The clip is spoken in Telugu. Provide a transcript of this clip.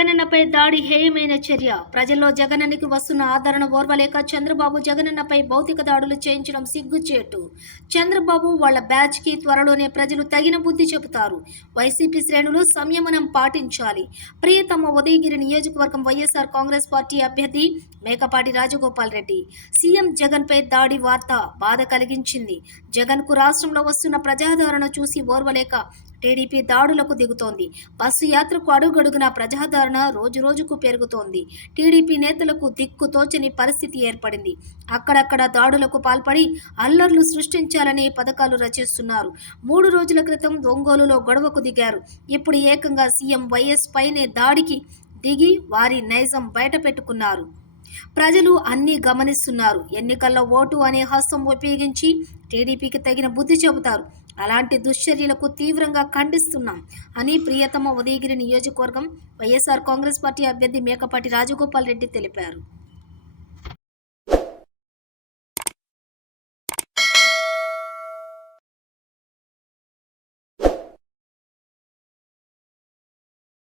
జగనన్నపై దాడి హేయమైన చర్య. ప్రజల్లో జగనన్నకి వస్తున్న ఆదరణ ఓర్వలేక చంద్రబాబు జగనన్నపై భౌతిక దాడులు చేయించడం సిగ్గుచేటు. చంద్రబాబు వాళ్ళ బ్యాచ్కి త్వరలోనే ప్రజలు తగిన బుద్ధి చెబుతారు. వైసీపీ శ్రేణులు సంయమనం పాటించాలి. ప్రియతమ ఉదయగిరి నియోజకవర్గం వైఎస్ఆర్ కాంగ్రెస్ పార్టీ అభ్యర్థి మేకపాటి రాజగోపాల్ రెడ్డి. సీఎం జగన్పై దాడి వార్త బాధ కలిగించింది. జగన్కు రాష్ట్రంలో వస్తున్న ప్రజాదరణ చూసి ఓర్వలేక టీడీపీ దాడులకు దిగుతోంది. బస్సు యాత్రకు అడుగడుగునా ప్రజాదరణ రోజురోజుకు పెరుగుతోంది. టీడీపీ నేతలకు దిక్కు తోచని పరిస్థితి ఏర్పడింది. అక్కడక్కడ దాడులకు పాల్పడి అల్లర్లు సృష్టించాలని పథకాలు రచిస్తున్నారు. 3 రోజుల క్రితం ఒంగోలులో గొడవకు దిగారు. ఇప్పుడు ఏకంగా సీఎం వైఎస్ పైనే దాడికి దిగి వారి నైజం బయట పెట్టుకున్నారు. ప్రజలు అన్నీ గమనిస్తున్నారు. ఎన్నికల్లో ఓటు అనే హస్తం ఉపయోగించి టీడీపీకి తగిన బుద్ధి చెబుతారు. అలాంటి దుశ్చర్యలకు తీవ్రంగా ఖండిస్తున్నాం అని ప్రియతమ ఉదయగిరి నియోజకవర్గం వైఎస్ఆర్ కాంగ్రెస్ పార్టీ అభ్యర్థి మేకపాటి రాజగోపాల్ రెడ్డి తెలిపారు.